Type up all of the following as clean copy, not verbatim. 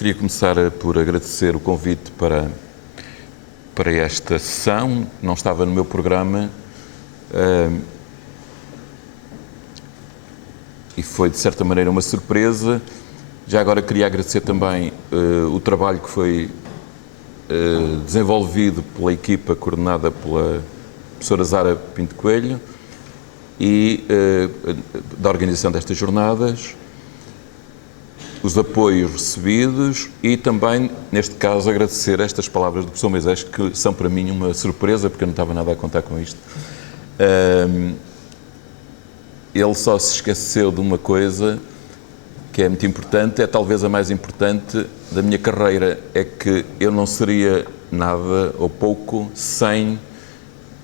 Queria começar por agradecer o convite para esta sessão. Não estava no meu programa e foi, de certa maneira, uma surpresa. Já agora queria agradecer também o trabalho que foi desenvolvido pela equipa coordenada pela professora Zara Pinto Coelho e da organização destas jornadas, os apoios recebidos e também, neste caso, agradecer estas palavras do professor Moisés, que são para mim uma surpresa, porque eu não estava nada a contar com isto. Ele só se esqueceu de uma coisa que é muito importante, é talvez a mais importante da minha carreira, é que eu não seria nada ou pouco sem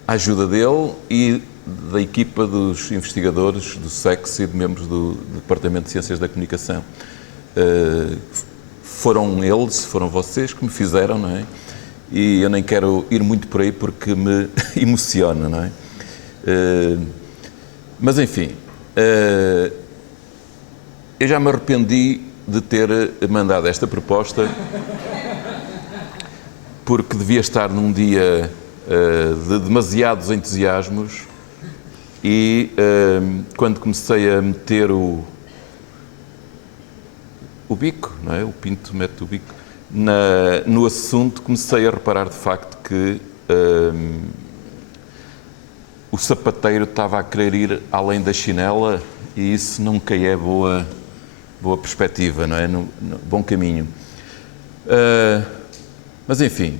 a ajuda dele e da equipa dos investigadores do SEX e de membros do Departamento de Ciências da Comunicação. Foram eles, foram vocês que me fizeram, não é? E eu nem quero ir muito por aí porque me emociona, não é? Mas enfim, eu já me arrependi de ter mandado esta proposta porque devia estar num dia de demasiados entusiasmos e quando comecei a meter o bico, não é? O pinto mete o bico no assunto, comecei a reparar de facto que o sapateiro estava a querer ir além da chinela e isso nunca é boa perspectiva, não é? No bom caminho. Mas enfim,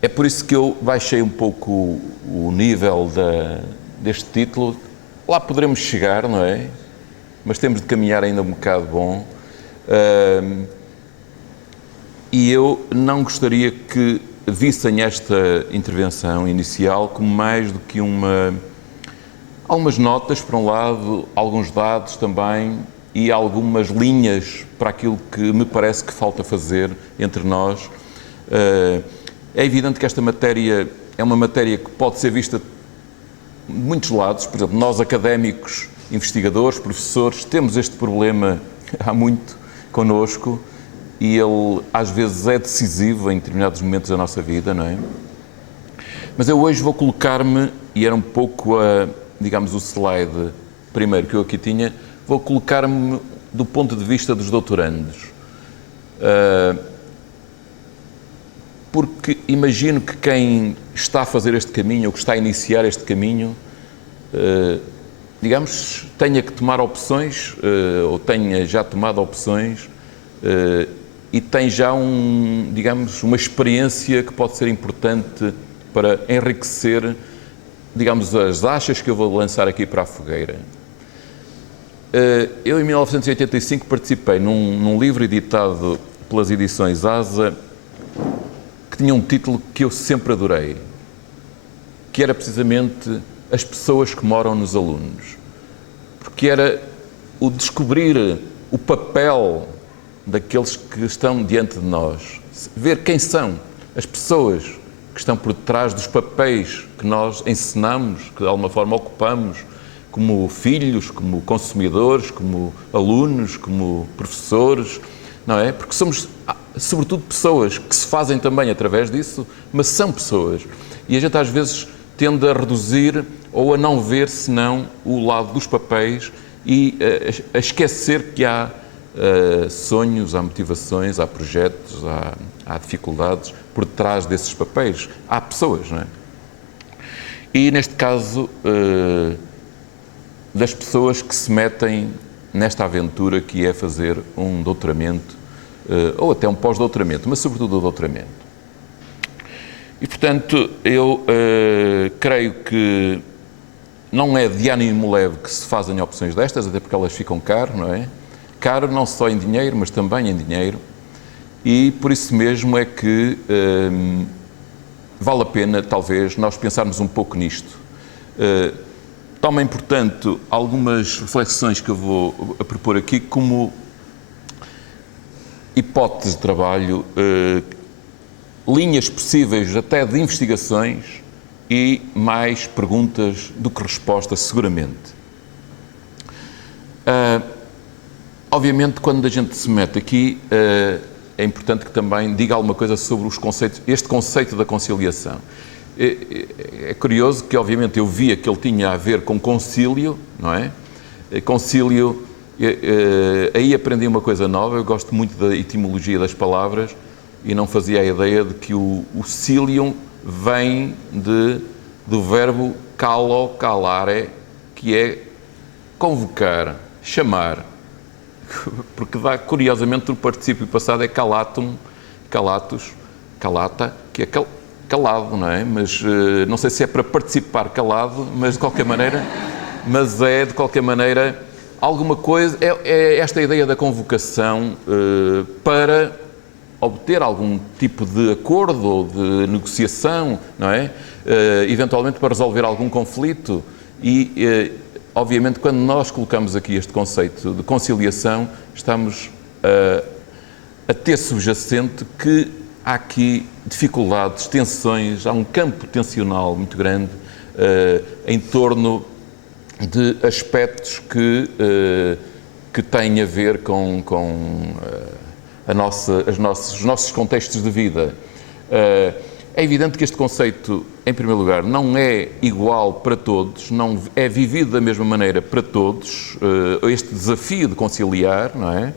é por isso que eu baixei um pouco o nível deste título. Lá poderemos chegar, não é? Mas temos de caminhar ainda um bocado bom. E eu não gostaria que vissem esta intervenção inicial como mais do que algumas notas, por um lado, alguns dados também e algumas linhas para aquilo que me parece que falta fazer entre nós. É evidente que esta matéria é uma matéria que pode ser vista de muitos lados. Por exemplo, nós académicos, investigadores, professores, temos este problema há muito connosco e ele às vezes é decisivo em determinados momentos da nossa vida, não é? Mas eu hoje vou colocar-me, e era um pouco, digamos, o slide primeiro que eu aqui tinha, vou colocar-me do ponto de vista dos doutorandos. Porque imagino que quem está a fazer este caminho, ou que está a iniciar este caminho, digamos, tenha que tomar opções, ou tenha já tomado opções, e tem já digamos, uma experiência que pode ser importante para enriquecer, digamos, as achas que eu vou lançar aqui para a fogueira. Eu, em 1985, participei num livro editado pelas edições ASA, que tinha um título que eu sempre adorei, que era precisamente As Pessoas que Moram nos Alunos, porque era o descobrir o papel daqueles que estão diante de nós, ver quem são as pessoas que estão por detrás dos papéis que nós ensinamos, que de alguma forma ocupamos, como filhos, como consumidores, como alunos, como professores, não é? Porque somos, sobretudo, pessoas que se fazem também através disso, mas são pessoas. E a gente às vezes tende a reduzir ou a não ver senão o lado dos papéis e a esquecer que há sonhos, há motivações, há projetos, há dificuldades por detrás desses papéis. Há pessoas, não é? E neste caso, das pessoas que se metem nesta aventura que é fazer um doutoramento, ou até um pós-doutoramento, mas sobretudo o doutoramento. E, portanto, eu creio que não é de ânimo leve que se fazem opções destas, até porque elas ficam caro, não é? Caro não só em dinheiro, mas também em dinheiro. E por isso mesmo é que vale a pena, talvez, nós pensarmos um pouco nisto. Tomem, portanto, algumas reflexões que eu vou propor aqui como hipótese de trabalho, linhas possíveis até de investigações e mais perguntas do que respostas, seguramente. obviamente, quando a gente se mete aqui, é importante que também diga alguma coisa sobre os conceitos, este conceito da conciliação. É curioso que, obviamente, eu via que ele tinha a ver com concílio, não é? Concílio, aí aprendi uma coisa nova, eu gosto muito da etimologia das palavras e não fazia a ideia de que o cilium vem do verbo calo, calare, que é convocar, chamar, porque dá, curiosamente, o particípio passado é calatum, calatus, calata, que é calado, não é? Mas não sei se é para participar calado, mas de qualquer maneira, alguma coisa, é esta ideia da convocação para obter algum tipo de acordo ou de negociação, não é? Eventualmente para resolver algum conflito e, obviamente, quando nós colocamos aqui este conceito de conciliação, estamos a ter subjacente que há aqui dificuldades, tensões, há um campo tensional muito grande em torno de aspectos que têm a ver com os nossos contextos de vida. É evidente que este conceito, em primeiro lugar, não é igual para todos, não é vivido da mesma maneira para todos, este desafio de conciliar, não é?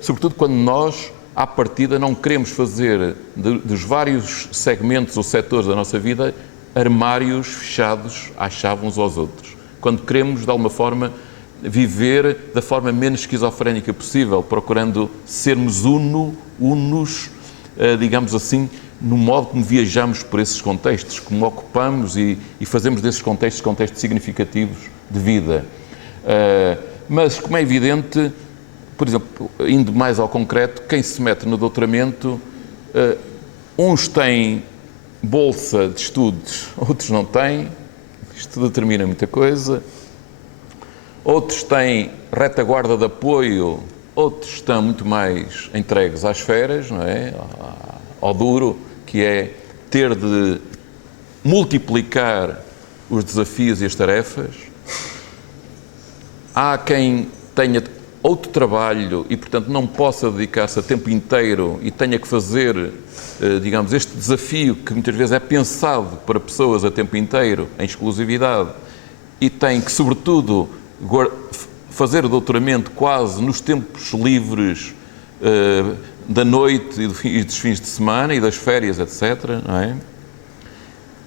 Sobretudo quando nós, à partida, não queremos fazer dos vários segmentos ou setores da nossa vida armários fechados à chave uns aos outros. Quando queremos, de alguma forma, viver da forma menos esquizofrénica possível, procurando sermos unos, digamos assim, no modo como viajamos por esses contextos, como ocupamos e fazemos desses contextos significativos de vida. Mas, como é evidente, por exemplo, indo mais ao concreto, quem se mete no doutoramento, uns têm bolsa de estudos, outros não têm, isto determina muita coisa. Outros têm retaguarda de apoio, outros estão muito mais entregues às feras, não é? Ao duro, que é ter de multiplicar os desafios e as tarefas. Há quem tenha outro trabalho e, portanto, não possa dedicar-se a tempo inteiro e tenha que fazer, digamos, este desafio que muitas vezes é pensado para pessoas a tempo inteiro, em exclusividade, e tem que, sobretudo, fazer o doutoramento quase nos tempos livres da noite e dos fins de semana e das férias, etc., não é?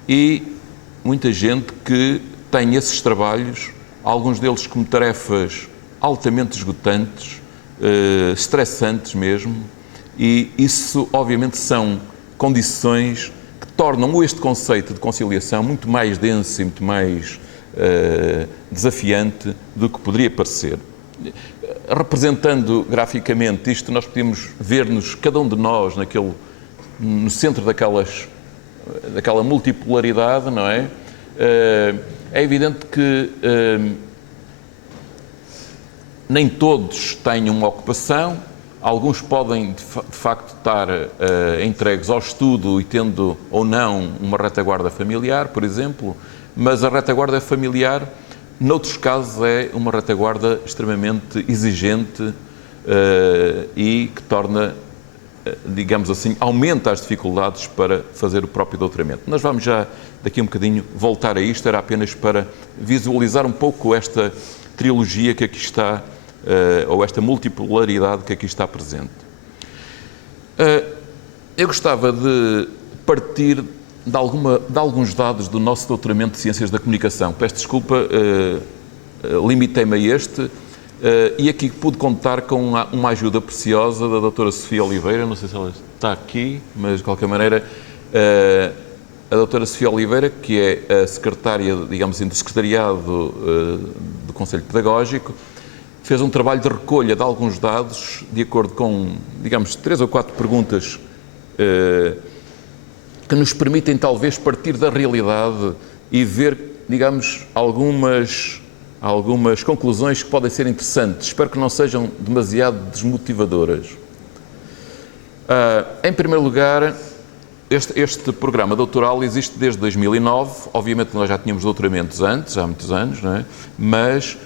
E muita gente que tem esses trabalhos, alguns deles como tarefas altamente esgotantes, estressantes mesmo, e isso, obviamente, são condições que tornam este conceito de conciliação muito mais denso e muito mais desafiante do que poderia parecer. Representando graficamente isto, nós podemos ver-nos, cada um de nós, no centro daquela multipolaridade, não é? É evidente que nem todos têm uma ocupação, alguns podem, de facto, estar entregues ao estudo e tendo ou não uma retaguarda familiar, por exemplo, mas a retaguarda familiar, noutros casos, é uma retaguarda extremamente exigente e que torna, digamos assim, aumenta as dificuldades para fazer o próprio doutoramento. Nós vamos já, daqui a um bocadinho, voltar a isto, era apenas para visualizar um pouco esta trilogia que aqui está, ou esta multipolaridade que aqui está presente. Eu gostava de partir de alguns dados do nosso doutoramento de Ciências da Comunicação. Peço desculpa, limitei-me a este, e aqui pude contar com uma ajuda preciosa da doutora Sofia Oliveira, não sei se ela está aqui, mas de qualquer maneira, a doutora Sofia Oliveira, que é a secretária, digamos assim, do Secretariado do Conselho Pedagógico, fez um trabalho de recolha de alguns dados, de acordo com, digamos, 3 ou 4 perguntas que nos permitem talvez partir da realidade e ver, digamos, algumas conclusões que podem ser interessantes. Espero que não sejam demasiado desmotivadoras. Em primeiro lugar, este programa doutoral existe desde 2009. Obviamente nós já tínhamos doutoramentos antes, há muitos anos, não é? Mas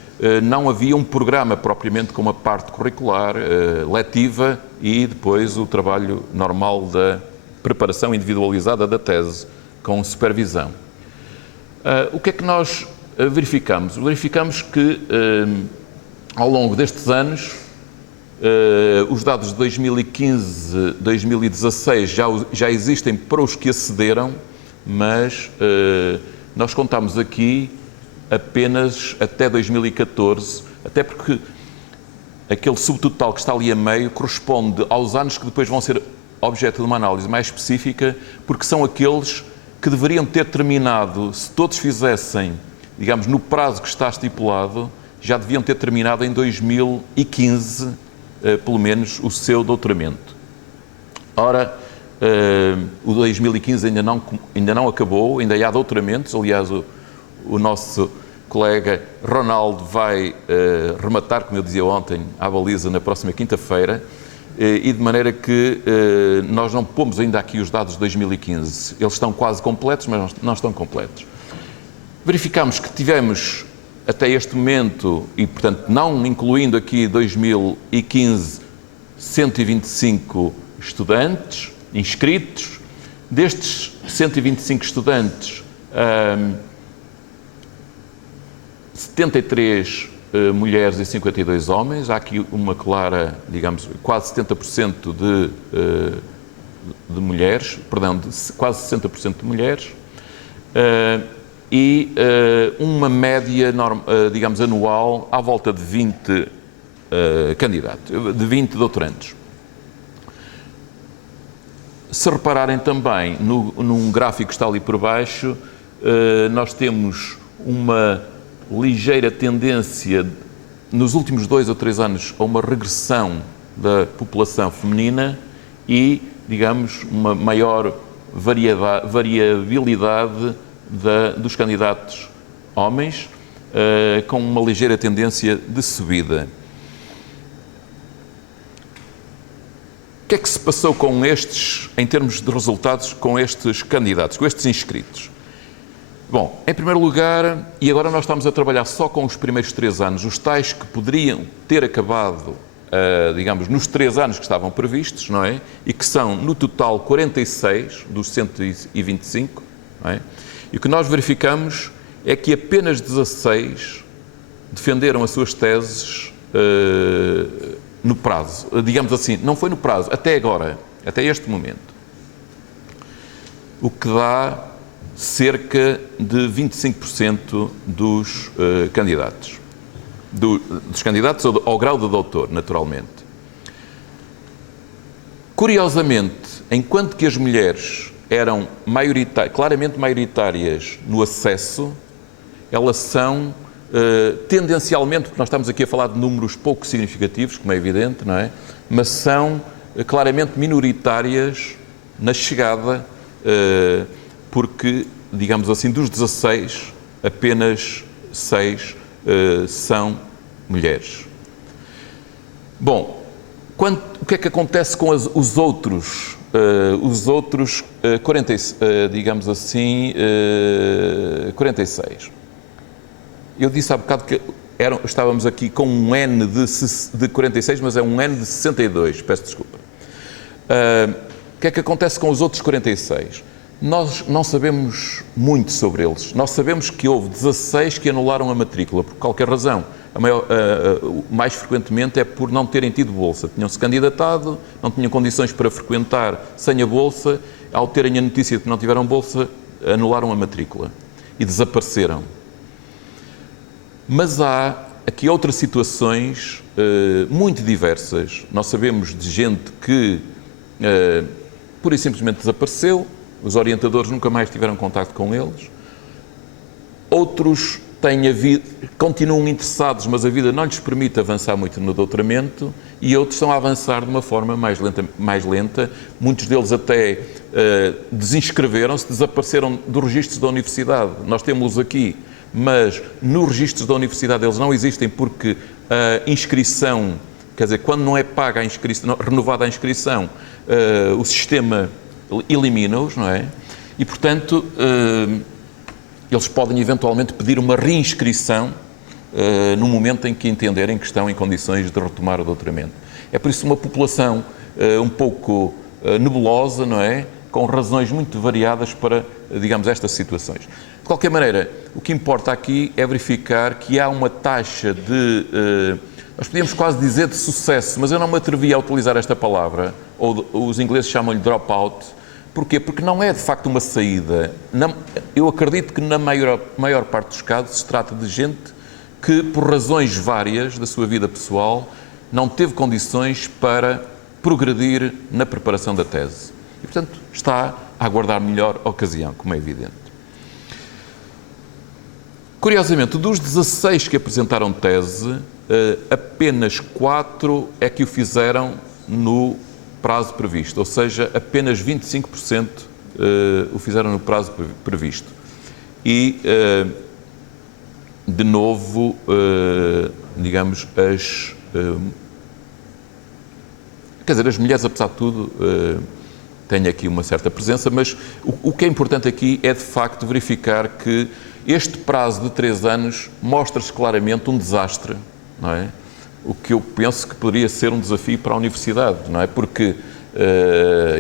não havia um programa propriamente com uma parte curricular, letiva, e depois o trabalho normal da preparação individualizada da tese, com supervisão. O que é que nós verificamos? Verificamos que, ao longo destes anos, os dados de 2015, 2016 já existem para os que acederam, mas nós contamos aqui apenas até 2014, até porque aquele subtotal que está ali a meio corresponde aos anos que depois vão ser objeto de uma análise mais específica, porque são aqueles que deveriam ter terminado, se todos fizessem, digamos, no prazo que está estipulado, já deviam ter terminado em 2015, pelo menos, o seu doutoramento. Ora, o 2015 ainda não acabou, ainda há doutoramentos. Aliás, o nosso colega Ronaldo vai rematar, como eu dizia ontem, à baliza na próxima quinta-feira, e de maneira que nós não pomos ainda aqui os dados de 2015. Eles estão quase completos, mas não estão completos. Verificamos que tivemos, até este momento, e portanto não incluindo aqui 2015, 125 estudantes inscritos. Destes 125 estudantes, 73 mulheres e 52 homens. Há aqui uma clara, digamos, quase 70% de mulheres, perdão, quase 60% de mulheres, e uma média, digamos, anual à volta de 20 candidatos, de 20 doutorandos. Se repararem também num gráfico que está ali por baixo, nós temos uma ligeira tendência, nos últimos 2 ou 3 anos, a uma regressão da população feminina e, digamos, uma maior variabilidade dos candidatos homens, com uma ligeira tendência de subida. O que é que se passou com estes, em termos de resultados, com estes candidatos, com estes inscritos? Bom, em primeiro lugar, e agora nós estamos a trabalhar só com os primeiros 3 anos, os tais que poderiam ter acabado, digamos, nos 3 anos que estavam previstos, não é? E que são, no total, 46 dos 125, não é? E o que nós verificamos é que apenas 16 defenderam as suas teses no prazo. Digamos assim, não foi no prazo, até agora, até este momento. O que dá cerca de 25% dos candidatos. Dos candidatos ao grau de doutor, naturalmente. Curiosamente, enquanto que as mulheres eram claramente maioritárias no acesso, elas são tendencialmente, porque nós estamos aqui a falar de números pouco significativos, como é evidente, não é? Mas são claramente minoritárias na chegada, porque, digamos assim, dos 16, apenas 6 são mulheres. Bom, o que é que acontece com os outros 40, digamos assim, 46? Eu disse há bocado que estávamos aqui com um N de 46, mas é um N de 62, peço desculpa. O que é que acontece com os outros 46? Nós não sabemos muito sobre eles. Nós sabemos que houve 16 que anularam a matrícula, por qualquer razão. Mais frequentemente é por não terem tido bolsa. Tinham-se candidatado, não tinham condições para frequentar sem a bolsa. Ao terem a notícia de que não tiveram bolsa, anularam a matrícula e desapareceram. Mas há aqui outras situações muito diversas. Nós sabemos de gente que pura e simplesmente desapareceu, os orientadores nunca mais tiveram contato com eles. Outros continuam interessados, mas a vida não lhes permite avançar muito no doutoramento, e outros estão a avançar de uma forma mais lenta. Muitos deles até desinscreveram-se, desapareceram dos registros da universidade. Nós temos-los aqui, mas nos registros da universidade eles não existem porque a inscrição, quer dizer, quando não é paga a inscrição, renovada a inscrição, o sistema elimina-os, não é? E, portanto, eles podem eventualmente pedir uma reinscrição no momento em que entenderem que estão em condições de retomar o doutoramento. É por isso uma população um pouco nebulosa, não é? Com razões muito variadas para, digamos, estas situações. De qualquer maneira, o que importa aqui é verificar que há uma taxa de, nós podíamos quase dizer de sucesso, mas eu não me atrevi a utilizar esta palavra, ou os ingleses chamam-lhe dropout. Porquê? Porque não é de facto uma saída. Eu acredito que na maior parte dos casos se trata de gente que, por razões várias da sua vida pessoal, não teve condições para progredir na preparação da tese. E, portanto, está a aguardar melhor ocasião, como é evidente. Curiosamente, dos 16 que apresentaram tese, apenas 4 é que o fizeram no prazo previsto, ou seja, apenas 25% o fizeram no prazo previsto. E, de novo, digamos, as mulheres, apesar de tudo, têm aqui uma certa presença, mas o que é importante aqui é, de facto, verificar que este prazo de 3 anos mostra-se claramente um desastre, não é? O que eu penso que poderia ser um desafio para a universidade, não é? Porque,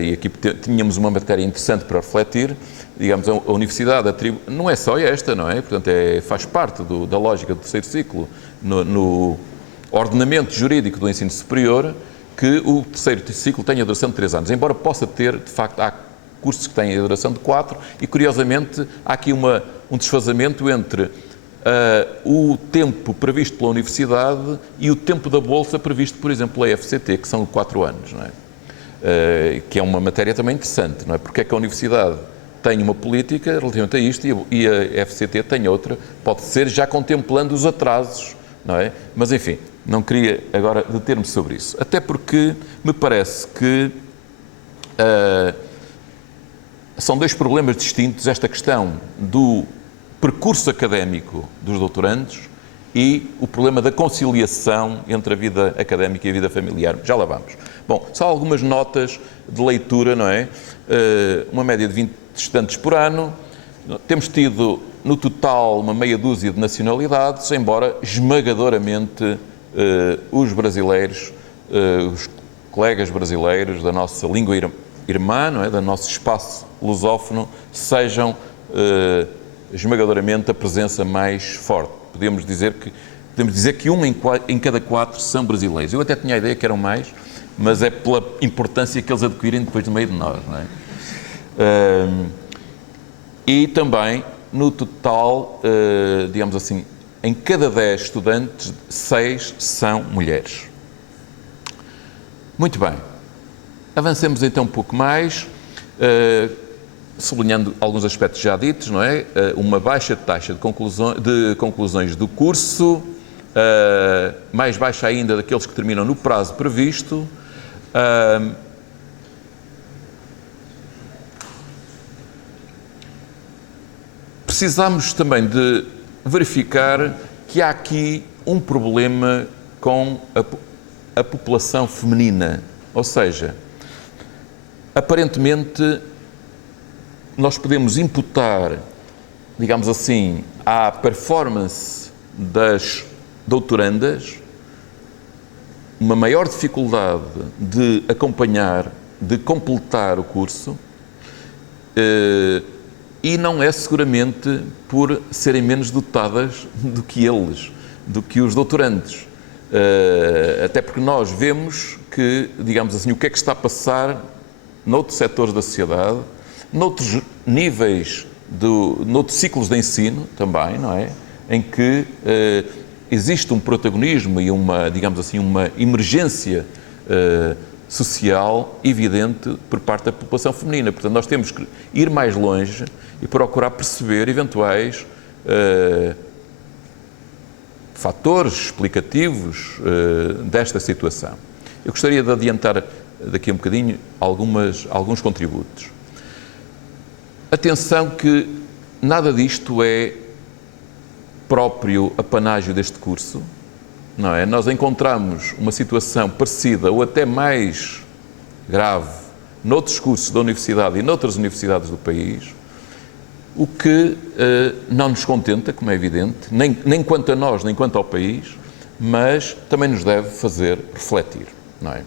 e aqui tínhamos uma matéria interessante para refletir, digamos, a universidade não é só esta, não é? Portanto, faz parte da lógica do terceiro ciclo, no ordenamento jurídico do ensino superior, que o terceiro ciclo tenha duração de 3 anos, embora possa ter, de facto, há cursos que têm a duração de 4 e, curiosamente, há aqui um desfazamento entre o tempo previsto pela universidade e o tempo da bolsa previsto, por exemplo, pela FCT, que são 4 anos, não é? Que é uma matéria também interessante, não é? Porque é que a universidade tem uma política relativamente a isto e a FCT tem outra, pode ser já contemplando os atrasos, não é? Mas, enfim, não queria agora deter-me sobre isso, até porque me parece que são 2 problemas distintos, esta questão do percurso académico dos doutorandos e o problema da conciliação entre a vida académica e a vida familiar. Já lá vamos. Bom, só algumas notas de leitura, não é? Uma média de 20 estudantes por ano. Temos tido, no total, uma meia dúzia de nacionalidades, embora esmagadoramente os brasileiros, os colegas brasileiros da nossa língua irmã, não é? Do nosso espaço lusófono, sejam esmagadoramente a presença mais forte. Podemos dizer que 1 em cada 4 são brasileiros. Eu até tinha a ideia que eram mais, mas é pela importância que eles adquirem depois no meio de nós, não é? E também, no total, digamos assim, em cada 10 estudantes, 6 são mulheres. Muito bem. Avancemos então um pouco mais, sublinhando alguns aspectos já ditos, não é? Uma baixa taxa de conclusões do curso, mais baixa ainda daqueles que terminam no prazo previsto. Precisamos também de verificar que há aqui um problema com a população feminina, ou seja, aparentemente nós podemos imputar, digamos assim, à performance das doutorandas uma maior dificuldade de acompanhar, de completar o curso, e não é seguramente por serem menos dotadas do que eles, do que os doutorandos. Até porque nós vemos que, digamos assim, o que é que está a passar noutros setores da sociedade, noutros níveis, noutros ciclos de ensino também, não é? Em que existe um protagonismo e digamos assim, uma emergência social evidente por parte da população feminina. Portanto, nós temos que ir mais longe e procurar perceber eventuais fatores explicativos desta situação. Eu gostaria de adiantar daqui a um bocadinho alguns contributos. Atenção que nada disto é próprio apanágio deste curso, não é? Nós encontramos uma situação parecida ou até mais grave noutros cursos da universidade e noutras universidades do país. o que não nos contenta, como é evidente, nem quanto a nós, nem quanto ao país, mas também nos deve fazer refletir, não é?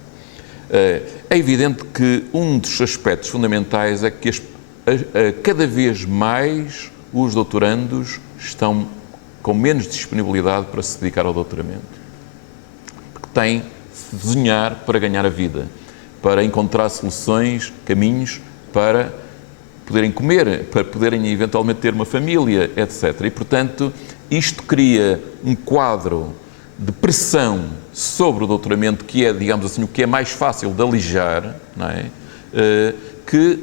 É evidente que um dos aspectos fundamentais é que cada vez mais os doutorandos estão com menos disponibilidade para se dedicar ao doutoramento. Porque têm de desenhar para ganhar a vida, para encontrar soluções, caminhos para poderem comer, para poderem eventualmente ter uma família, etc. E, portanto, isto cria um quadro de pressão sobre o doutoramento, que é, digamos assim, o que é mais fácil de alijar, não é? Que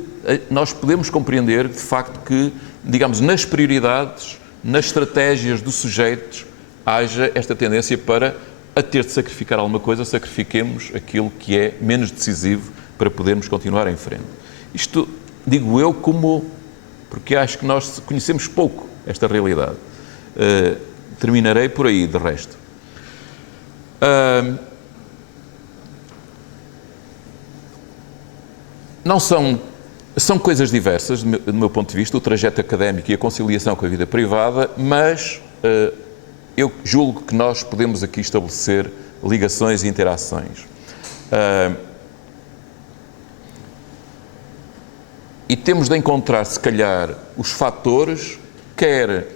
nós podemos compreender, de facto, que, digamos, nas prioridades, nas estratégias dos sujeitos, haja esta tendência para, a ter de sacrificar alguma coisa, sacrifiquemos aquilo que é menos decisivo para podermos continuar em frente. Isto, digo eu, porque acho que nós conhecemos pouco esta realidade. Terminarei por aí, de resto. Não são coisas diversas, do meu ponto de vista, o trajeto académico e a conciliação com a vida privada, mas eu julgo que nós podemos aqui estabelecer ligações e interações. E temos de encontrar, se calhar, os fatores, quer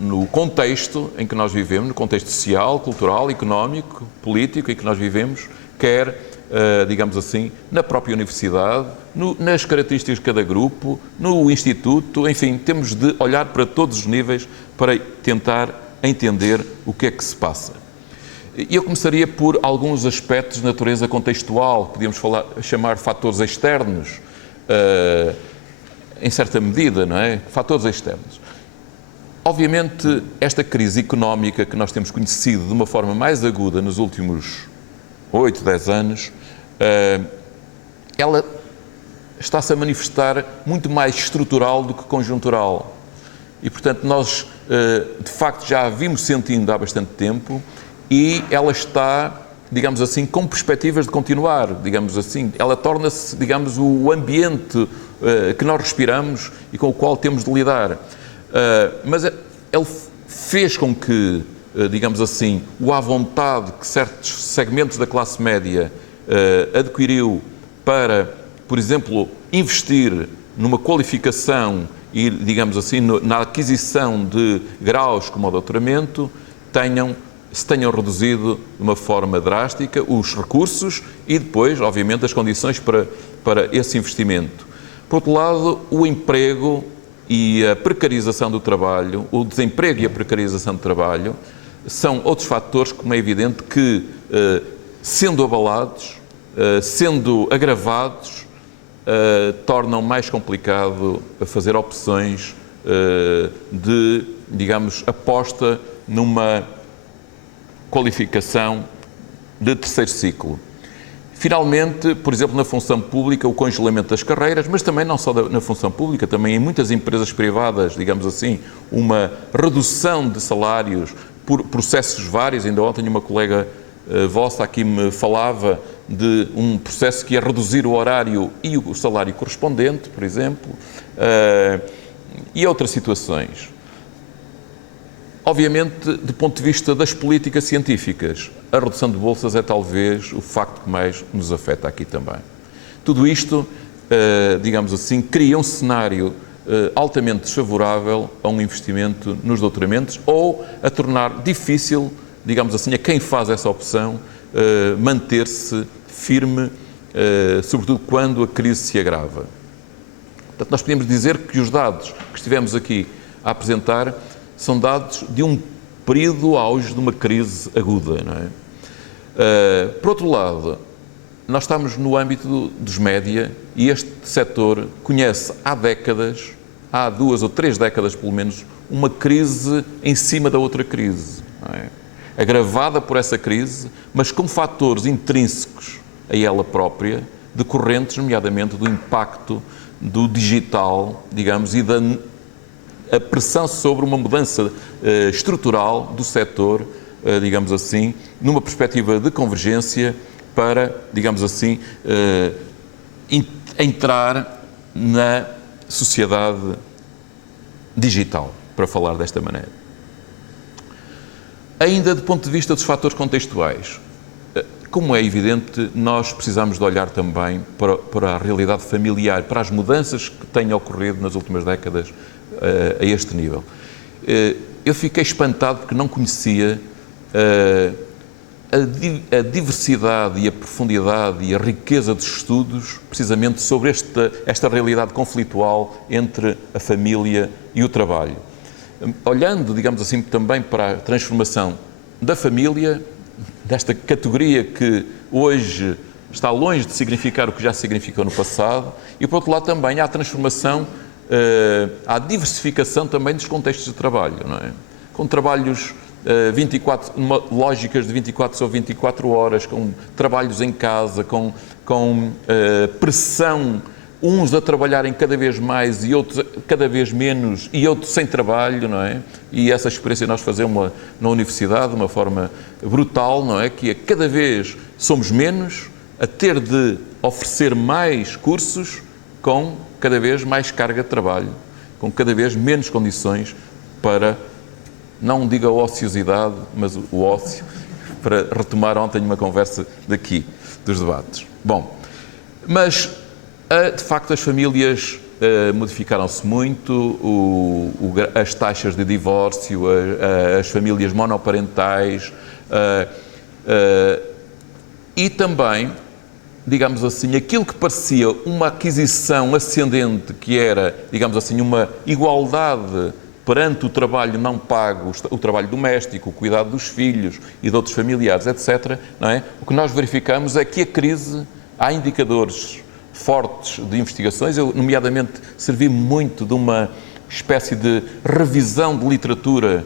no contexto em que nós vivemos, no contexto social, cultural, económico, político em que nós vivemos, quer, digamos assim, na própria universidade, nas características de cada grupo, no instituto, enfim, temos de olhar para todos os níveis para tentar entender o que é que se passa. E eu começaria por alguns aspectos de natureza contextual, podíamos chamar fatores externos, em certa medida, não é? Fatores externos. Obviamente, esta crise económica que nós temos conhecido de uma forma mais aguda nos últimos 8, 10 anos, ela está-se a manifestar muito mais estrutural do que conjuntural. E, portanto, nós, de facto, já a vimos sentindo há bastante tempo e ela está, digamos assim, com perspectivas de continuar, digamos assim. Ela torna-se, digamos, o ambiente que nós respiramos e com o qual temos de lidar. Mas ele fez com que, digamos assim, o à vontade que certos segmentos da classe média adquiriu para, por exemplo, investir numa qualificação e, digamos assim, na aquisição de graus como o doutoramento, se tenham reduzido de uma forma drástica os recursos e depois, obviamente, as condições para esse investimento. Por outro lado, o emprego e a precarização do trabalho, o desemprego e a precarização do trabalho, são outros fatores, como é evidente, que, sendo abalados, sendo agravados, tornam mais complicado fazer opções de, digamos, aposta numa qualificação de terceiro ciclo. Finalmente, por exemplo, na função pública, o congelamento das carreiras, mas também não só na função pública, também em muitas empresas privadas, digamos assim, uma redução de salários por processos vários. Ainda ontem uma colega vossa aqui me falava de um processo que é reduzir o horário e o salário correspondente, por exemplo, e outras situações. Obviamente, do ponto de vista das políticas científicas, a redução de bolsas é talvez o facto que mais nos afeta aqui também. Tudo isto, digamos assim, cria um cenário altamente desfavorável a um investimento nos doutoramentos ou a tornar difícil, digamos assim, a quem faz essa opção manter-se firme, sobretudo quando a crise se agrava. Portanto, nós podemos dizer que os dados que estivemos aqui a apresentar são dados de um período auge de uma crise aguda, não é? Por outro lado, nós estamos no âmbito dos média e este setor conhece há décadas, há 2 ou 3 décadas pelo menos, uma crise em cima da outra crise, não é? Agravada por essa crise, mas com fatores intrínsecos a ela própria, decorrentes, nomeadamente, do impacto do digital, digamos, e a pressão sobre uma mudança estrutural do setor, digamos assim, numa perspectiva de convergência para, digamos assim, entrar na sociedade digital, para falar desta maneira. Ainda do ponto de vista dos fatores contextuais, como é evidente, nós precisamos de olhar também para a realidade familiar, para as mudanças que têm ocorrido nas últimas décadas a este nível. Eu fiquei espantado porque não conhecia a diversidade e a profundidade e a riqueza dos estudos precisamente sobre esta realidade conflitual entre a família e o trabalho. Olhando, digamos assim, também para a transformação da família, desta categoria que hoje está longe de significar o que já significou no passado, e por outro lado também há a transformação, há a diversificação também dos contextos de trabalho, não é? Com trabalhos lógicas de 24 sobre 24 horas, com trabalhos em casa, com pressão, uns a trabalharem cada vez mais e outros cada vez menos e outros sem trabalho, não é? E essa experiência nós fazemos na universidade de uma forma brutal, não é? Que é cada vez somos menos, a ter de oferecer mais cursos com cada vez mais carga de trabalho, com cada vez menos condições para, não digo a ociosidade, mas o ócio, para retomar ontem uma conversa daqui, dos debates. Bom, mas de facto as famílias modificaram-se muito, as taxas de divórcio, as famílias monoparentais e também, digamos assim, aquilo que parecia uma aquisição ascendente, que era, digamos assim, uma igualdade perante o trabalho não pago, o trabalho doméstico, o cuidado dos filhos e de outros familiares, etc., não é? O que nós verificamos é que a crise, há indicadores fortes de investigações, eu nomeadamente servi muito de uma espécie de revisão de literatura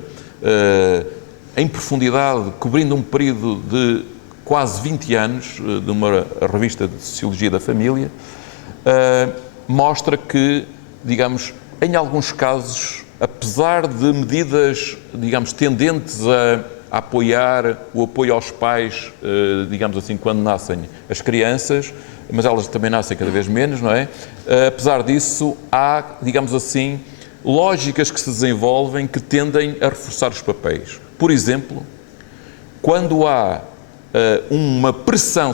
em profundidade, cobrindo um período de quase 20 anos, de uma revista de Sociologia da Família, mostra que, digamos, em alguns casos, apesar de medidas, digamos, tendentes a apoiar o apoio aos pais, digamos assim, quando nascem as crianças, mas elas também nascem cada vez menos, não é? Apesar disso, há, digamos assim, lógicas que se desenvolvem que tendem a reforçar os papéis. Por exemplo, quando há uma pressão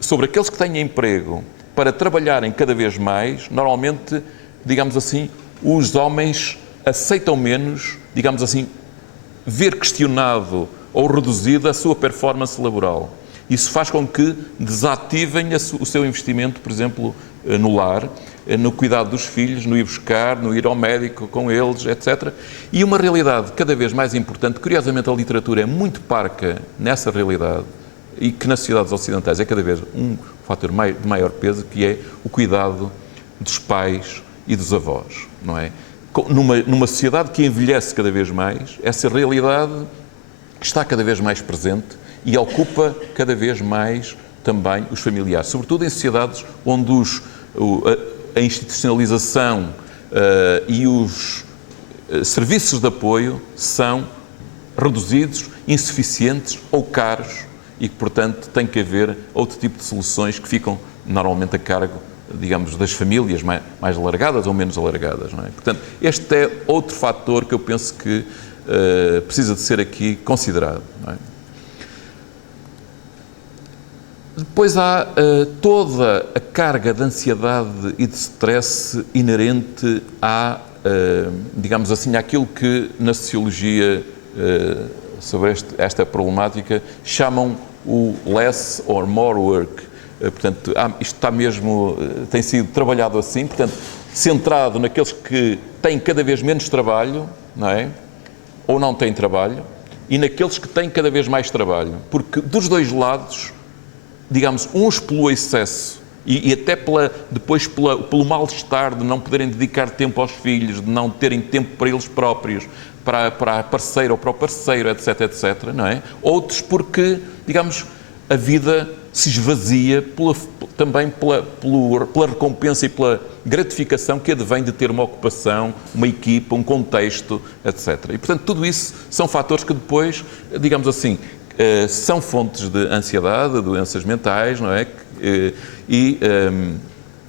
sobre aqueles que têm emprego para trabalharem cada vez mais, normalmente, digamos assim, os homens aceitam menos, digamos assim, ver questionado ou reduzido a sua performance laboral. Isso faz com que desativem o seu investimento, por exemplo, no lar, no cuidado dos filhos, no ir buscar, no ir ao médico com eles, etc. E uma realidade cada vez mais importante, curiosamente a literatura é muito parca nessa realidade, e que nas sociedades ocidentais é cada vez um fator de maior peso, que é o cuidado dos pais e dos avós, não é? Numa sociedade que envelhece cada vez mais, essa realidade está cada vez mais presente e ocupa cada vez mais também os familiares, sobretudo em sociedades onde a institucionalização e os serviços de apoio são reduzidos, insuficientes ou caros e que, portanto, tem que haver outro tipo de soluções que ficam normalmente a cargo, digamos, das famílias mais alargadas ou menos alargadas, não é? Portanto, este é outro fator que eu penso que precisa de ser aqui considerado, não é? Depois há toda a carga de ansiedade e de stress inerente digamos assim, àquilo que na sociologia sobre esta problemática chamam o less or more work. Portanto, isto tem sido trabalhado assim, portanto, centrado naqueles que têm cada vez menos trabalho, não é? Ou não têm trabalho, e naqueles que têm cada vez mais trabalho. Porque dos dois lados, digamos, uns pelo excesso e até depois pelo mal-estar de não poderem dedicar tempo aos filhos, de não terem tempo para eles próprios, para a parceira ou para o parceiro, etc, etc, não é? Outros porque, digamos, a vida se esvazia também pela recompensa e pela gratificação que advém de ter uma ocupação, uma equipa, um contexto, etc. E, portanto, tudo isso são fatores que depois, digamos assim, são fontes de ansiedade, de doenças mentais, não é? E,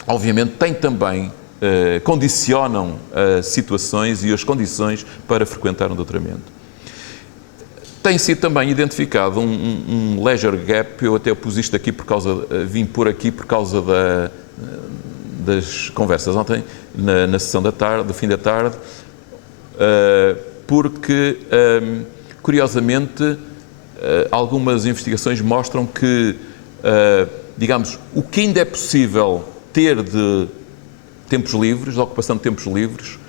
obviamente, tem também condicionam as situações e as condições para frequentar um doutoramento. Tem sido também identificado um leisure gap, eu até pus isto aqui vim por aqui por causa das conversas ontem, na sessão da tarde, do fim da tarde, porque, curiosamente, algumas investigações mostram que, digamos, o que ainda é possível ter de tempos livres, de ocupação de tempos livres,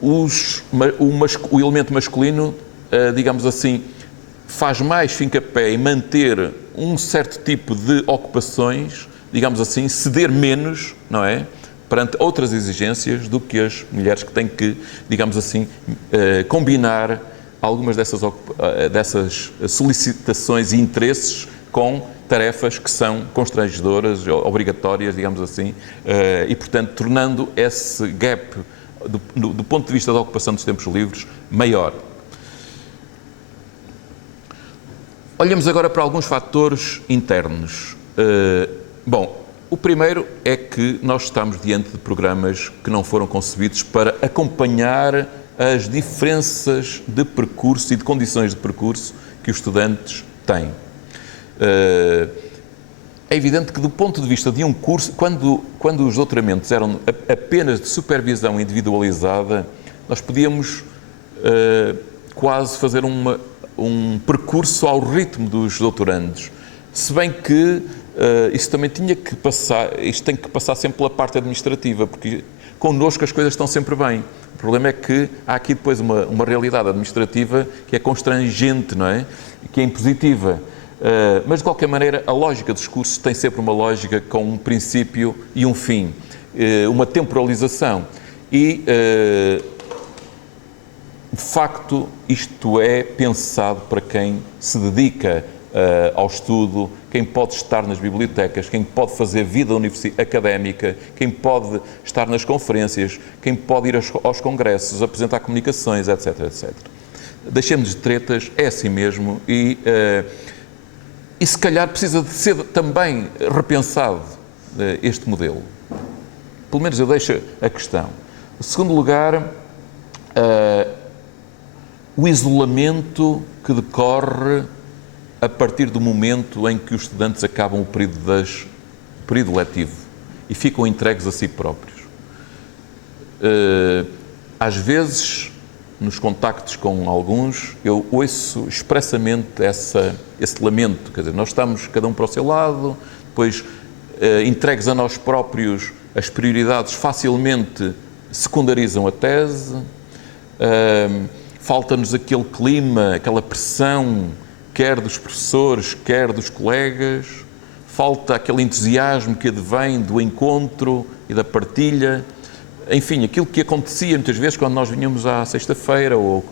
o elemento masculino, digamos assim, faz mais fincapé em manter um certo tipo de ocupações, digamos assim, ceder menos, não é? Perante outras exigências do que as mulheres que têm que, digamos assim, combinar algumas dessas solicitações e interesses com tarefas que são constrangedoras, obrigatórias, digamos assim, e, portanto, tornando esse gap, do ponto de vista da ocupação dos tempos livres, maior. Olhamos agora para alguns fatores internos. Bom, o primeiro é que nós estamos diante de programas que não foram concebidos para acompanhar as diferenças de percurso e de condições de percurso que os estudantes têm. É evidente que, do ponto de vista de um curso, quando os doutoramentos eram apenas de supervisão individualizada, nós podíamos quase fazer um percurso ao ritmo dos doutorandos, se bem que isso também tem que passar sempre pela parte administrativa, porque connosco as coisas estão sempre bem. O problema é que há aqui depois uma realidade administrativa que é constrangente, não é? Que é impositiva. Mas, de qualquer maneira, a lógica dos cursos tem sempre uma lógica com um princípio e um fim, uma temporalização. E, de facto, isto é pensado para quem se dedica ao estudo, quem pode estar nas bibliotecas, quem pode fazer vida académica, quem pode estar nas conferências, quem pode ir aos congressos, apresentar comunicações, etc, etc. Deixemos de tretas, é assim mesmo, e se calhar precisa de ser também repensado este modelo. Pelo menos eu deixo a questão. Em segundo lugar, o isolamento que decorre a partir do momento em que os estudantes acabam o período letivo e ficam entregues a si próprios. Às vezes, nos contactos com alguns, eu ouço expressamente esse lamento, quer dizer, nós estamos cada um para o seu lado, depois entregues a nós próprios, as prioridades facilmente secundarizam a tese, falta-nos aquele clima, aquela pressão, quer dos professores, quer dos colegas, falta aquele entusiasmo que advém do encontro e da partilha. Enfim, aquilo que acontecia muitas vezes quando nós vinhamos à sexta-feira ou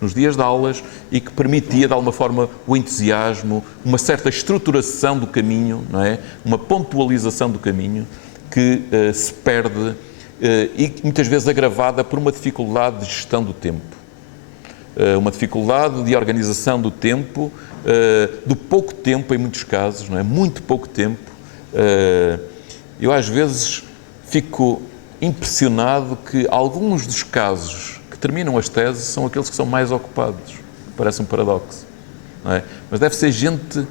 nos dias de aulas e que permitia, de alguma forma, o entusiasmo, uma certa estruturação do caminho, não é? Uma pontualização do caminho que se perde e muitas vezes agravada por uma dificuldade de gestão do tempo. Uma dificuldade de organização do tempo, do pouco tempo em muitos casos, não é? Muito pouco tempo. Eu às vezes fico impressionado que alguns dos casos que terminam as teses são aqueles que são mais ocupados. Parece um paradoxo, não é? Mas deve ser gente...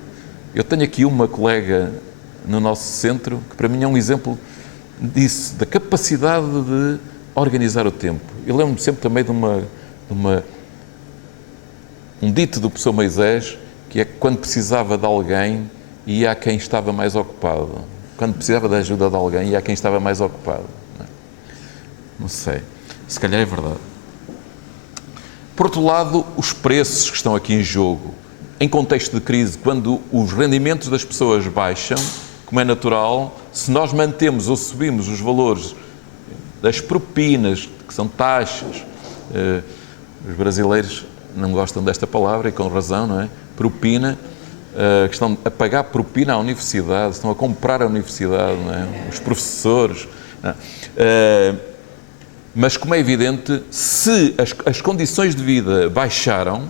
Eu tenho aqui uma colega no nosso centro que para mim é um exemplo disso, da capacidade de organizar o tempo. Eu lembro-me sempre também de um dito do professor Moisés, que é que quando precisava de alguém, ia a quem estava mais ocupado. Quando precisava da ajuda de alguém, ia a quem estava mais ocupado. Não sei. Se calhar é verdade. Por outro lado, os preços que estão aqui em jogo. Em contexto de crise, quando os rendimentos das pessoas baixam, como é natural, se nós mantemos ou subimos os valores das propinas, que são taxas, os brasileiros não gostam desta palavra e com razão, não é? Propina, que estão a pagar propina à universidade, estão a comprar a universidade, não é? Os professores. Não é? Mas, como é evidente, se as condições de vida baixaram,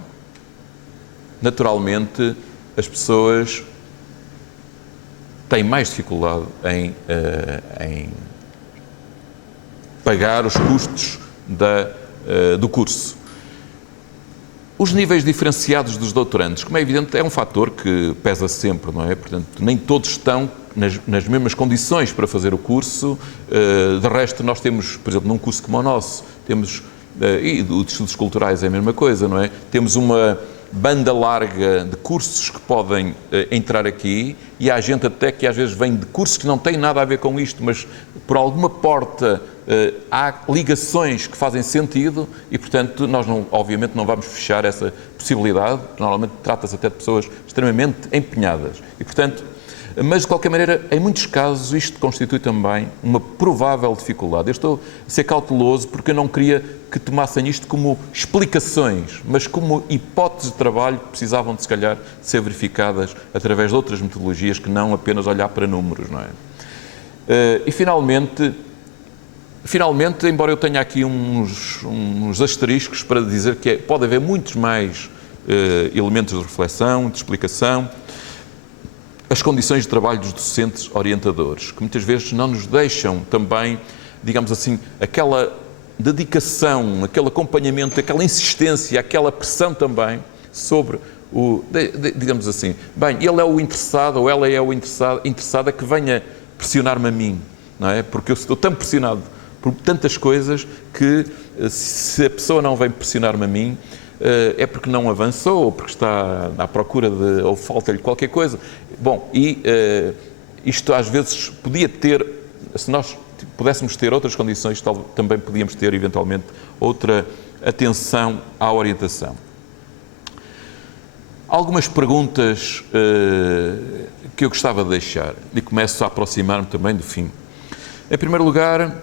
naturalmente as pessoas têm mais dificuldade em pagar os custos do curso. Os níveis diferenciados dos doutorandos, como é evidente, é um fator que pesa sempre, não é? Portanto, nem todos estão nas mesmas condições para fazer o curso. De resto, nós temos, por exemplo, num curso como o nosso, temos, e de estudos culturais é a mesma coisa, não é? Temos uma banda larga de cursos que podem entrar aqui, e há gente até que às vezes vem de cursos que não têm nada a ver com isto, mas por alguma porta há ligações que fazem sentido e, portanto, nós obviamente não vamos fechar essa possibilidade. Normalmente trata-se até de pessoas extremamente empenhadas e, portanto, mas de qualquer maneira, em muitos casos isto constitui também uma provável dificuldade. Eu estou a ser cauteloso porque eu não queria que tomassem isto como explicações, mas como hipóteses de trabalho que precisavam de, se calhar, ser verificadas através de outras metodologias que não apenas olhar para números, não é? E finalmente, embora eu tenha aqui uns asteriscos para dizer que pode haver muitos mais elementos de reflexão, de explicação, as condições de trabalho dos docentes orientadores, que muitas vezes não nos deixam também, digamos assim, aquela dedicação, aquele acompanhamento, aquela insistência, aquela pressão também sobre digamos assim, bem, ele é o interessado ou ela é o interessada que venha pressionar-me a mim, não é? Porque eu estou tão pressionado por tantas coisas que se a pessoa não vem pressionar-me a mim, é porque não avançou, ou porque está à procura ou falta-lhe qualquer coisa. Bom, e isto às vezes podia ter, se nós pudéssemos ter outras condições, também podíamos ter eventualmente outra atenção à orientação. Algumas perguntas que eu gostava de deixar, e começo a aproximar-me também do fim. Em primeiro lugar,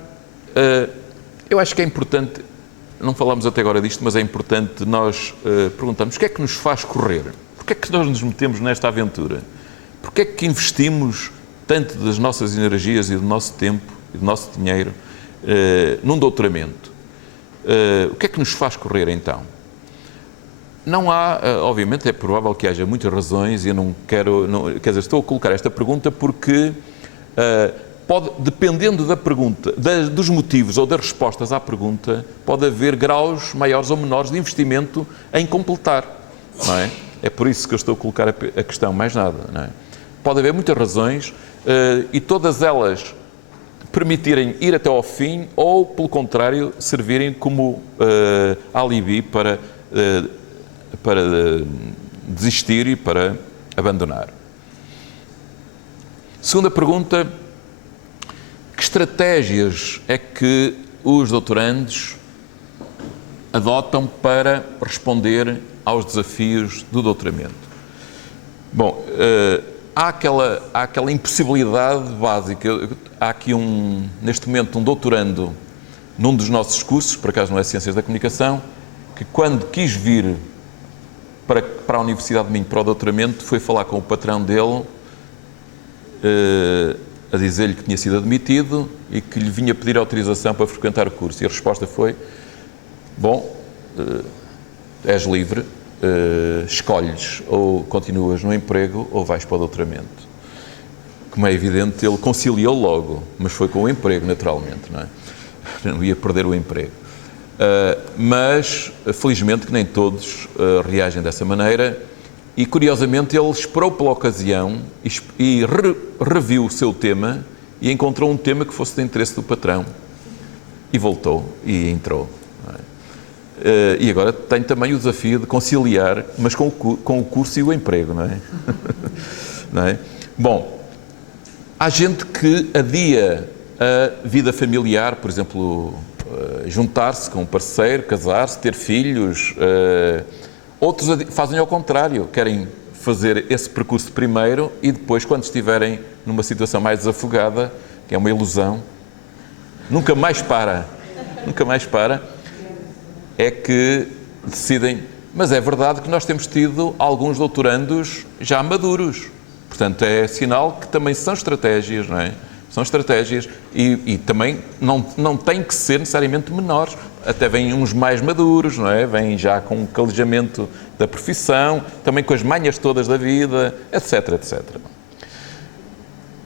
eu acho que é importante, não falámos até agora disto, mas é importante nós perguntarmos o que é que nos faz correr? Porquê é que nós nos metemos nesta aventura? Porquê é que investimos tanto das nossas energias e do nosso tempo e do nosso dinheiro num doutoramento? O que é que nos faz correr então? Não há, obviamente é provável que haja muitas razões e eu não quero, quer dizer, estou a colocar esta pergunta porque dependendo da pergunta, dos motivos ou das respostas à pergunta, pode haver graus maiores ou menores de investimento em completar, não é? É por isso que eu estou a colocar a questão, mais nada, não é? Pode haver muitas razões e todas elas permitirem ir até ao fim ou, pelo contrário, servirem como alibi para desistir e para abandonar. Segunda pergunta: que estratégias é que os doutorandos adotam para responder aos desafios do doutoramento? Bom, há aquela impossibilidade básica. Há aqui neste momento um doutorando num dos nossos cursos, por acaso não é Ciências da Comunicação, que quando quis vir para a Universidade de Minho para o doutoramento, foi falar com o patrão dele, a dizer-lhe que tinha sido admitido e que lhe vinha pedir autorização para frequentar o curso. E a resposta foi: bom, és livre, escolhes ou continuas no emprego ou vais para o doutoramento. Como é evidente, ele conciliou logo, mas foi com o emprego, naturalmente, não é? Não ia perder o emprego. Mas, felizmente, que nem todos reagem dessa maneira e, curiosamente, ele esperou pela ocasião e reviu o seu tema e encontrou um tema que fosse de interesse do patrão e voltou e entrou. Não é? E agora tem também o desafio de conciliar, mas com o curso e o emprego, não é? Não é? Bom, há gente que adia a vida familiar, por exemplo, juntar-se com um parceiro, casar-se, ter filhos. Outros fazem ao contrário, querem fazer esse percurso primeiro e depois, quando estiverem numa situação mais desafogada, que é uma ilusão, nunca mais para, é que decidem. Mas é verdade que nós temos tido alguns doutorandos já maduros. Portanto, é sinal que também são estratégias, não é? São estratégias e também não têm que ser necessariamente menores. Até vêm uns mais maduros, não é? Vêm já com um calejamento da profissão, também com as manhas todas da vida, etc, etc.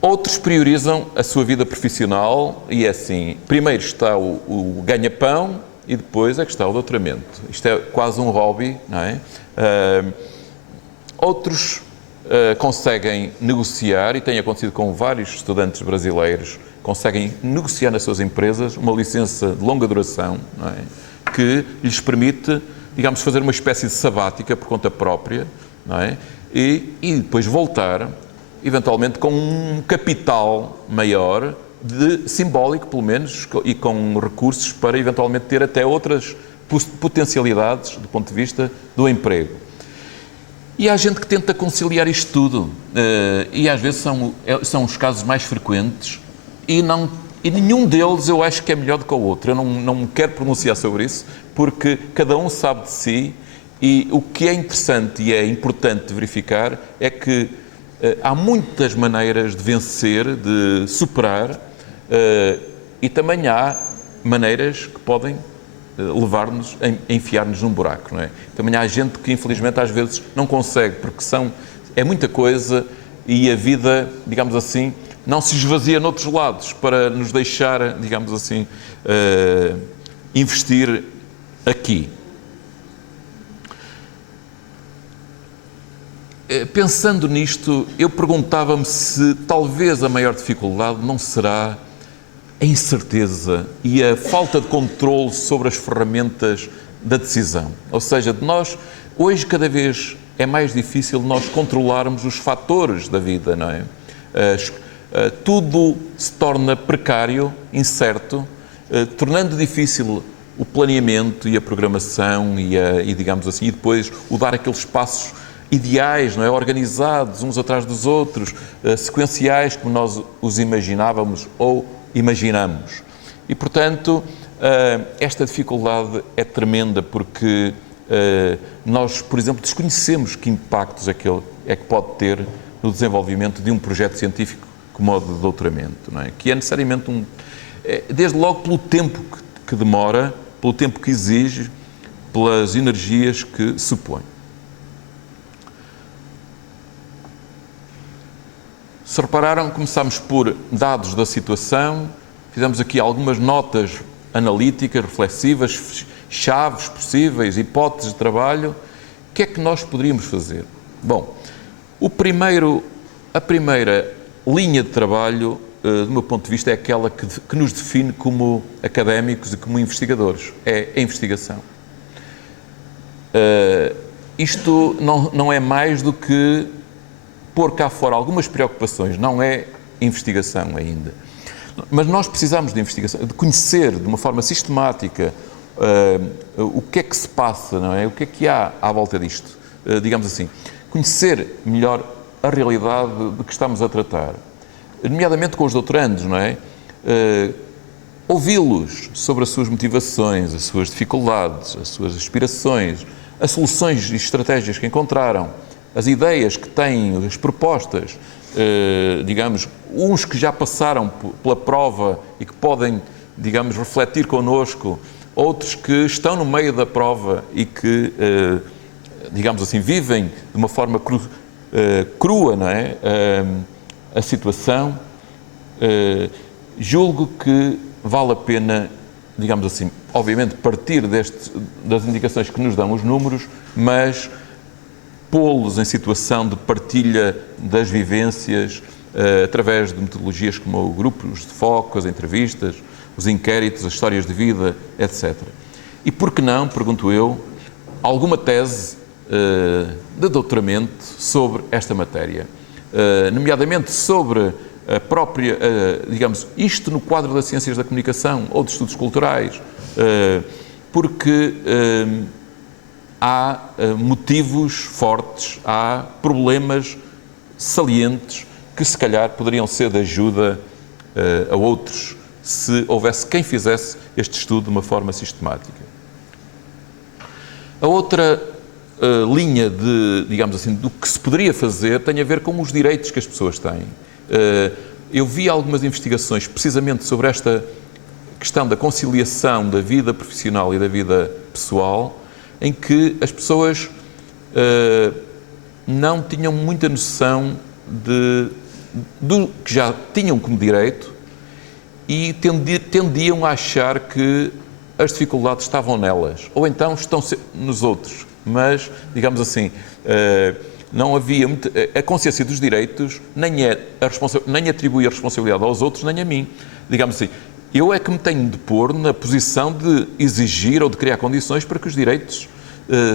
Outros priorizam a sua vida profissional e é assim, primeiro está o ganha-pão e depois é que está o doutoramento. Isto é quase um hobby, não é? Outros conseguem negociar, e tem acontecido com vários estudantes brasileiros, conseguem negociar nas suas empresas uma licença de longa duração, não é? Que lhes permite, digamos, fazer uma espécie de sabática por conta própria, não é? E depois voltar, eventualmente, com um capital maior, simbólico, pelo menos, e com recursos para, eventualmente, ter até outras potencialidades do ponto de vista do emprego. E há gente que tenta conciliar isto tudo, e às vezes são os casos mais frequentes, e nenhum deles eu acho que é melhor do que o outro. Eu não me quero pronunciar sobre isso, porque cada um sabe de si, e o que é interessante e é importante verificar é que há muitas maneiras de vencer, de superar, e também há maneiras que podem levar-nos a enfiar-nos num buraco, não é? Também há gente que, infelizmente, às vezes não consegue, porque é muita coisa e a vida, digamos assim, não se esvazia noutros lados para nos deixar, digamos assim, investir aqui. Pensando nisto, eu perguntava-me se talvez a maior dificuldade não será a incerteza e a falta de controle sobre as ferramentas da decisão. Ou seja, hoje cada vez é mais difícil nós controlarmos os fatores da vida, não é? Tudo se torna precário, incerto, tornando difícil o planeamento e a programação e digamos assim, e depois o dar aqueles passos ideais, não é? Organizados uns atrás dos outros, sequenciais como nós os imaginávamos ou imaginamos. E, portanto, esta dificuldade é tremenda porque nós, por exemplo, desconhecemos que impactos é que pode ter no desenvolvimento de um projeto científico como o de doutoramento, não é? Que é necessariamente desde logo pelo tempo que demora, pelo tempo que exige, pelas energias que supõe. Se repararam, começámos por dados da situação, fizemos aqui algumas notas analíticas, reflexivas, chaves possíveis, hipóteses de trabalho. O que é que nós poderíamos fazer? Bom, a primeira linha de trabalho, do meu ponto de vista, é aquela que nos define como académicos e como investigadores. É a investigação. Isto não é mais do que pôr cá fora algumas preocupações, não é investigação ainda. Mas nós precisamos de investigação, de conhecer de uma forma sistemática o que é que se passa, não é? O que é que há à volta disto, digamos assim. Conhecer melhor a realidade de que estamos a tratar, nomeadamente com os doutorandos, não é? Ouvi-los sobre as suas motivações, as suas dificuldades, as suas aspirações, as soluções e estratégias que encontraram, as ideias que têm, as propostas, digamos, uns que já passaram pela prova e que podem, digamos, refletir connosco, outros que estão no meio da prova e que, digamos assim, vivem de uma forma crua, não é? A situação. Julgo que vale a pena, digamos assim, obviamente partir das indicações que nos dão os números, mas pô-los em situação de partilha das vivências através de metodologias como grupos de foco, as entrevistas, os inquéritos, as histórias de vida, etc. E por que não, pergunto eu, alguma tese de doutoramento sobre esta matéria, nomeadamente sobre a própria, digamos, isto no quadro das ciências da comunicação ou de estudos culturais, porque há motivos fortes, há problemas salientes que se calhar poderiam ser de ajuda a outros se houvesse quem fizesse este estudo de uma forma sistemática. A outra linha digamos assim, do que se poderia fazer tem a ver com os direitos que as pessoas têm. Eu vi algumas investigações precisamente sobre esta questão da conciliação da vida profissional e da vida pessoal, em que as pessoas não tinham muita noção do que já tinham como direito e tendiam a achar que as dificuldades estavam nelas, ou então estão nos outros, mas, digamos assim, não havia a consciência dos direitos, nem atribui a responsabilidade aos outros, nem a mim. Digamos assim, eu é que me tenho de pôr na posição de exigir ou de criar condições para que os direitos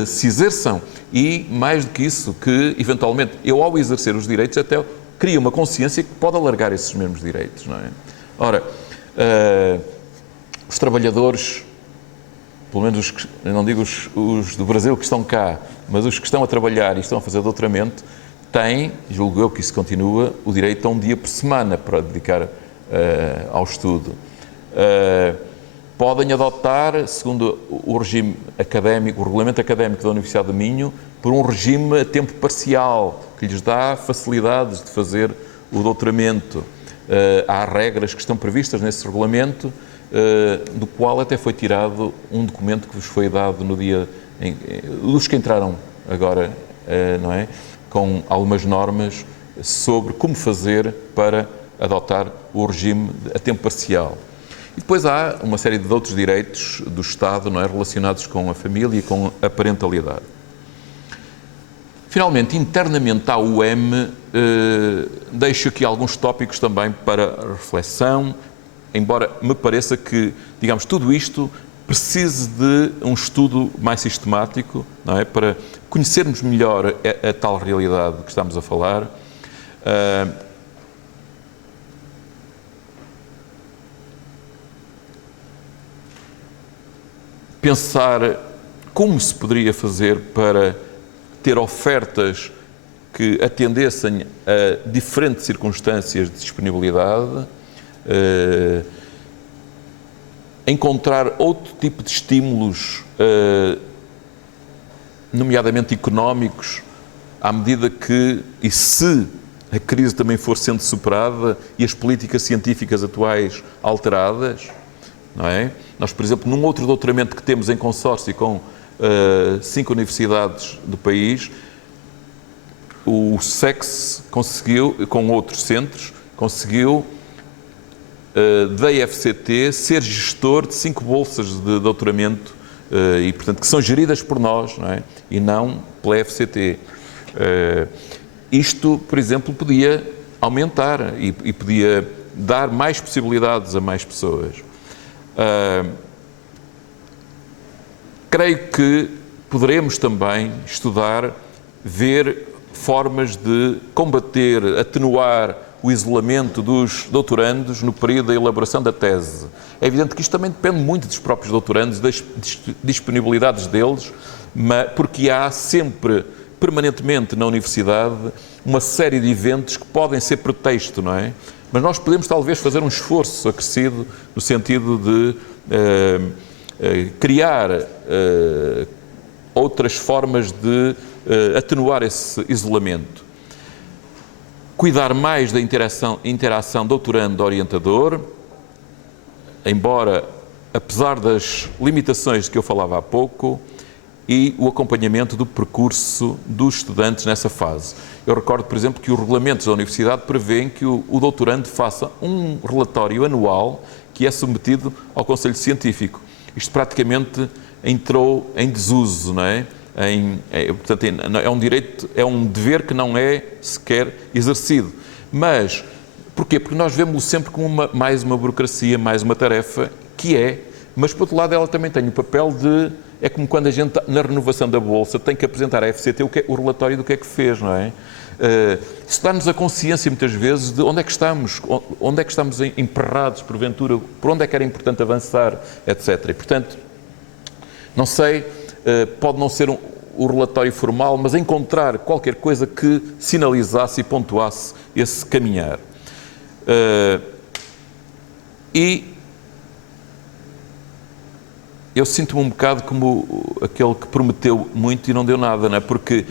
se exerçam. E, mais do que isso, que, eventualmente, eu, ao exercer os direitos, até crio uma consciência que pode alargar esses mesmos direitos, não é? Ora, os trabalhadores, pelo menos eu não digo os do Brasil que estão cá, mas os que estão a trabalhar e estão a fazer doutoramento, têm, julgo eu que isso continua, o direito a um dia por semana para dedicar ao estudo. Podem adotar, segundo o regime académico, o regulamento académico da Universidade de Minho, por um regime a tempo parcial, que lhes dá facilidades de fazer o doutoramento. Há regras que estão previstas nesse regulamento, do qual até foi tirado um documento que vos foi dado no dia dos que entraram agora, não é? Com algumas normas sobre como fazer para adotar o regime a tempo parcial. E depois há uma série de outros direitos do Estado, não é? Relacionados com a família e com a parentalidade. Finalmente, internamente à UEM, deixo aqui alguns tópicos também para reflexão, embora me pareça que, digamos, tudo isto precise de um estudo mais sistemático, não é? Para conhecermos melhor a tal realidade que estamos a falar. Pensar como se poderia fazer para ter ofertas que atendessem a diferentes circunstâncias de disponibilidade, encontrar outro tipo de estímulos, nomeadamente económicos, à medida que, e se a crise também for sendo superada e as políticas científicas atuais alteradas, não é? Nós, por exemplo, num outro doutoramento que temos em consórcio com 5 universidades do país, o SEX conseguiu, com outros centros, conseguiu da FCT ser gestor de 5 bolsas de doutoramento e, portanto, que são geridas por nós, não é? E não pela FCT. Isto, por exemplo, podia aumentar e podia dar mais possibilidades a mais pessoas. Creio que poderemos também estudar, ver formas de combater, atenuar o isolamento dos doutorandos no período da elaboração da tese. É evidente que isto também depende muito dos próprios doutorandos, das disponibilidades deles, porque há sempre, permanentemente na universidade, uma série de eventos que podem ser pretexto, não é? Mas nós podemos talvez fazer um esforço acrescido no sentido de criar outras formas de atenuar esse isolamento. Cuidar mais da interação doutorando-orientador, embora, apesar das limitações de que eu falava há pouco, e o acompanhamento do percurso dos estudantes nessa fase. Eu recordo, por exemplo, que os regulamentos da Universidade prevêem que o doutorando faça um relatório anual que é submetido ao Conselho Científico. Isto praticamente entrou em desuso, não é? Portanto, é um direito, é um dever que não é sequer exercido. Mas, porquê? Porque nós vemos-lo sempre como mais uma burocracia, mais uma tarefa, que é, mas por outro lado ela também tem o papel de, é como quando a gente, na renovação da Bolsa, tem que apresentar à FCT o relatório do que é que fez, não é? Isso dá-nos a consciência, muitas vezes, de onde é que estamos emperrados, porventura, por onde é que era importante avançar, etc. E, portanto, não sei, pode não ser o relatório formal, mas encontrar qualquer coisa que sinalizasse e pontuasse esse caminhar. E eu sinto-me um bocado como aquele que prometeu muito e não deu nada, não é? Porque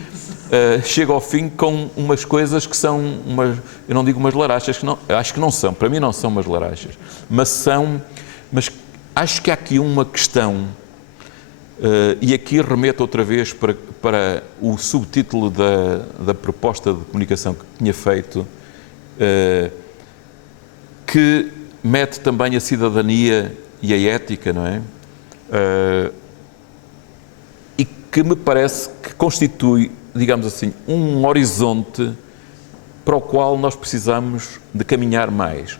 chega ao fim com umas coisas que são, eu não digo umas larachas, acho que não são, para mim não são umas larachas, mas acho que há aqui uma questão, e aqui remeto outra vez para o subtítulo da proposta de comunicação que tinha feito, que mete também a cidadania e a ética, não é? E que me parece que constitui, digamos assim, um horizonte para o qual nós precisamos de caminhar mais.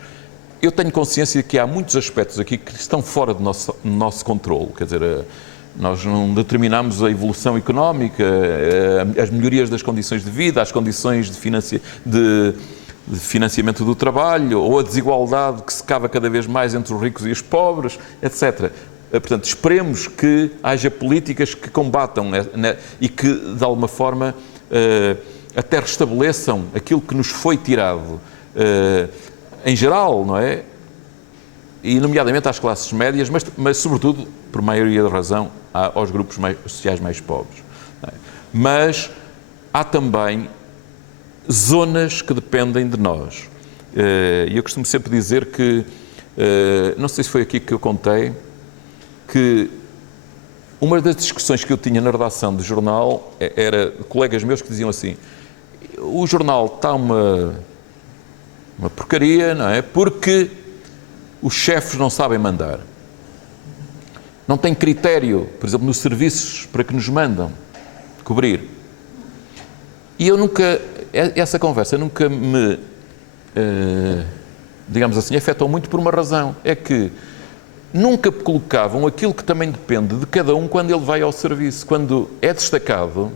Eu tenho consciência de que há muitos aspectos aqui que estão fora do nosso controle, quer dizer, nós não determinamos a evolução económica, as melhorias das condições de vida, as condições de financiamento do trabalho, ou a desigualdade que se cava cada vez mais entre os ricos e os pobres, etc. Portanto, esperemos que haja políticas que combatam e que, de alguma forma, até restabeleçam aquilo que nos foi tirado, em geral, não é? E, nomeadamente, às classes médias, mas sobretudo, por maioria da razão, aos grupos sociais mais pobres. Não é? Mas há também zonas que dependem de nós. E eu costumo sempre dizer que, não sei se foi aqui que eu contei, que uma das discussões que eu tinha na redação do jornal era de colegas meus que diziam assim: o jornal está uma porcaria, não é? Porque os chefes não sabem mandar. Não têm critério, por exemplo, nos serviços para que nos mandam cobrir. E eu nunca, essa conversa nunca me, digamos assim, afetou muito por uma razão. É que nunca colocavam aquilo que também depende de cada um quando ele vai ao serviço. Quando é destacado,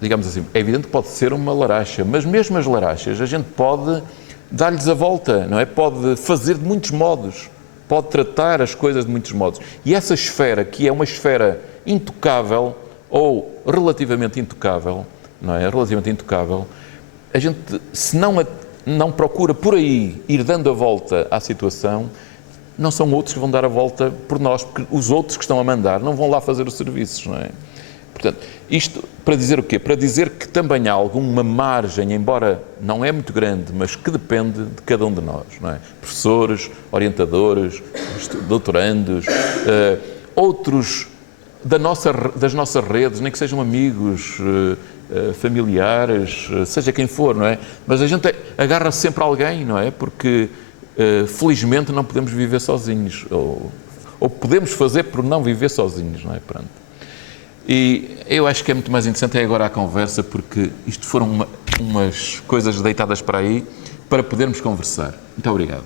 digamos assim, é evidente que pode ser uma laracha, mas mesmo as larachas a gente pode dar-lhes a volta, não é? Pode fazer de muitos modos, pode tratar as coisas de muitos modos. E essa esfera, que é uma esfera intocável ou relativamente intocável, não é? Relativamente intocável, a gente, se não procura por aí ir dando a volta à situação, não são outros que vão dar a volta por nós, porque os outros que estão a mandar não vão lá fazer os serviços, não é? Portanto, isto para dizer o quê? Para dizer que também há alguma margem, embora não é muito grande, mas que depende de cada um de nós, não é? Professores, orientadores, doutorandos, outros das nossas redes, nem que sejam amigos, familiares, seja quem for, não é? Mas a gente agarra sempre alguém, não é? Porque felizmente não podemos viver sozinhos, ou podemos fazer por não viver sozinhos, não é? Pronto. E eu acho que é muito mais interessante agora a conversa, porque isto foram umas coisas deitadas para aí para podermos conversar. Muito obrigado.